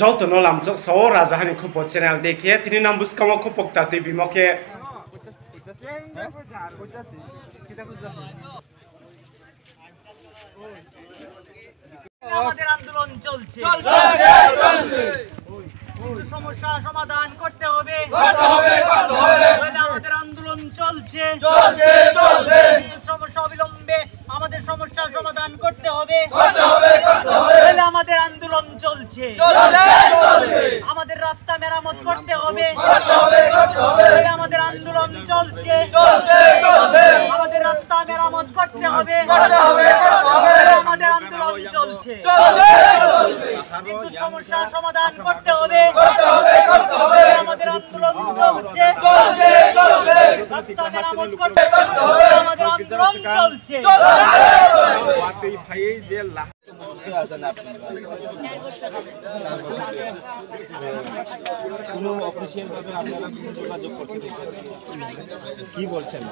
Jauh no lam cok so raja hani khupok channel dekhe tini nam buskamo khupok ta TV moke আমাদের আন্দোলন চলছে সমস্যা সমাধান করতে হবে আমাদের আন্দোলন চলছে সমস্যা অবিলম্বে আমাদের সমস্যার সমাধান করতে হবে আমাদের আন্দোলন চলছে আমাদের রাস্তা মেরামত করতে হবে আমাদের আন্দোলন চলছে আমাদের রাস্তা মেরামত করতে হবে আমাদের আন্দোলন চলছে বিদ্যুৎ সমস্যার সমাধান করতে হবে আমাদের আন্দোলন চলছে রাস্তা মেরামত করতে হবে আমাদের আন্দোলন চলছে কোনো অফিসিয়াল ভাবে আপনারা কোনো যোগাযোগ করছেন কি বলছেন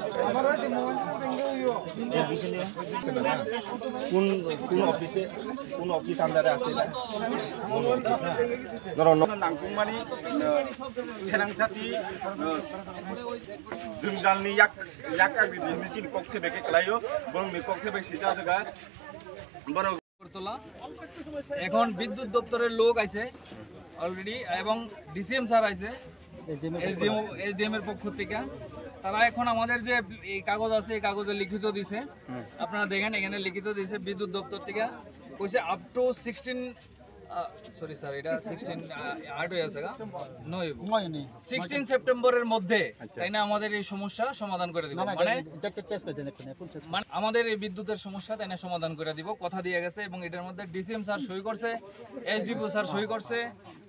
কোন কোন অফিসে কোন অফিস আন্ডারে আছে না ধরো নাংকুমানি হেরাংসাতি জুমজালনি yak agri মিছিল কক্ষে বেকে ক্লাইও বরং কক্ষে বেকে সিটা জায়গা বড় এখন বিদ্যুৎ দপ্তরের লোক আছে অলরেডি এবং ডিসিএম স্যার আছে এসডিএম এর পক্ষ থেকে তারা এখন আমাদের যে এই কাগজ আছে এই কাগজে লিখিত দিছে আপনারা দেখেন এখানে লিখিত দিছে বিদ্যুৎ দপ্তর থেকে কইছে আপ টু 16 স্যার এটা 16 আট হয়ে আছে নয় 16 সেপ্টেম্বরের মধ্যে তাই না আমাদের এই সমস্যা সমাধান করে দিব মানে আমাদের এই বিদ্যুতের সমস্যা তাই না সমাধান করে দিব কথা দিয়ে গেছে এবং এটার মধ্যে ডিসিএম স্যার সই করছে এসডিপি স্যার সই করছে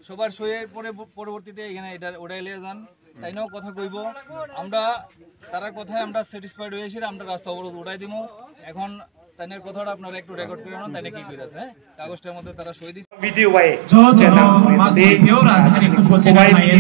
সবার সইয়ের পরে পরবর্তীতে এখানে এটা ওটাই লিয়ে যান তাই নাও কথা কইব আমরা তারা কথায় আমরা স্যাটিসফাইড হয়েছি আমরা রাস্তা অবরোধ উঠাই দিব এখন তাইনের কথাটা আপনারা একটু রেকর্ড করে নেন তাইনে কি কইরাছে কাগজটার মধ্যে তারা সই দিছে video way Jodoh masih biura sehari kucing ayat